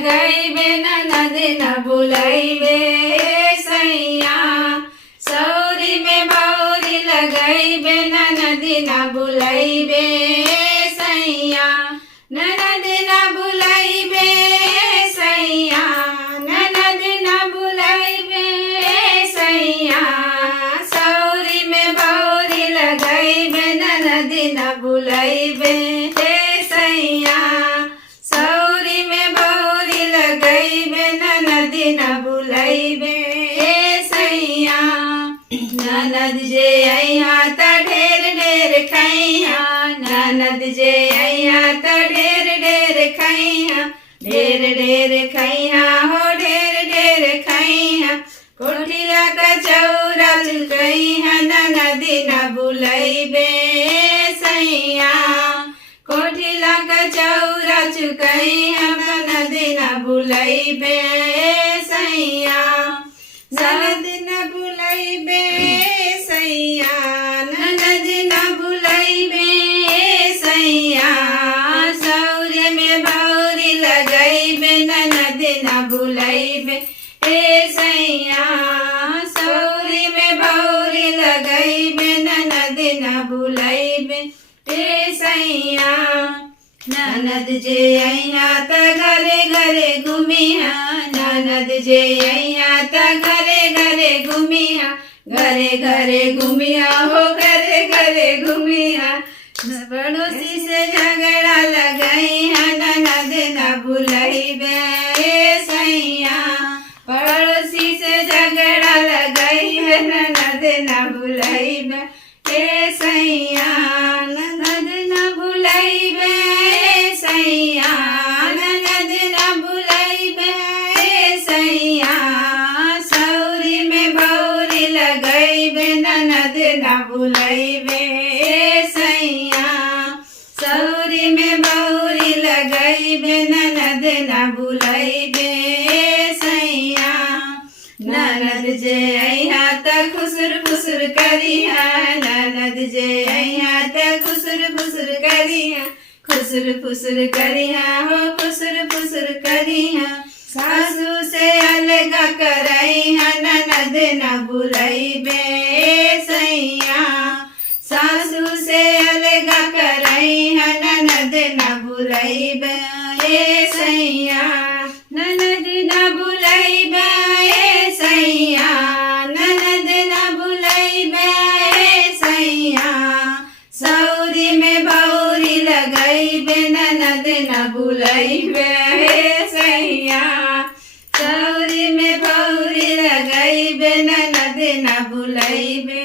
लगैबे ननद न बुलैबे सैया। सौरी में बौरी लगैबे ननद न बुलैबे सैया। ननद न बुलैबे सैया, ननद न बुलैबे सैया। सौरी में बौरी लगैबे ननद न बुलैबे सैया। सौरी में बौरी लगैबे ननद न बुलैबे सैया। ननद जे अइहा त ढेर ढेर खइहा, ननद जे अइहा त ढेर ढेर खइहा। ढेर ढेर खइहा हो ढेर ढेर खइहा। कोठिया का चौरा चुकइहा ननद न बुलैबे सैया। कोठिला का चौरा चुकइहा ननद न बुलैबे सैया। ननद न बुलैबे सैया, ननद न बुलैबे सैया। सौरे में बौरी लगैबे ननद न बुलैबे सैया। सौरे में बौरी लगैबे ननद न बुलैबे सैया। ननद जे अइहा त घरे घरे घुमिहा, ननद जे अइहा त घरे घरे घुमिहा। घरे घरे घुमिहा हो घरे घरे घुमिहा। पड़ोसी से झगड़ा लगइहा ननद न बुलैबे सैया। पड़ोसी से झगड़ा लगइहा ननद न बुलैबे सैया। ननद न बुलैबे सैया, ननद न बुलैबे सैया। सौरी में बौरी लगैबे ननद न बुलैबे सैया। सौरी में बौरी लगैबे ननद न बुलैबे सैया। ननद जे अइहा त खुसुर फुसुर करिहा, ननद जे अइहा त खुसुर फुसुर करिहा। खुसुर फुसुर करिहा हो खुसुर फुसुर करिहा। सासू से अलग करइहा ननद न बुलैबे सैया। सासू से अलग करइहा ननद न बुलैबे सैया। ननद न बुलैबे सैया, ननद न बुलैबे सैया। सौरी में बौरी लगैबे ननद न बुलैबे सैया। सौरी में बौरी लगैबे ननद न बुलैबे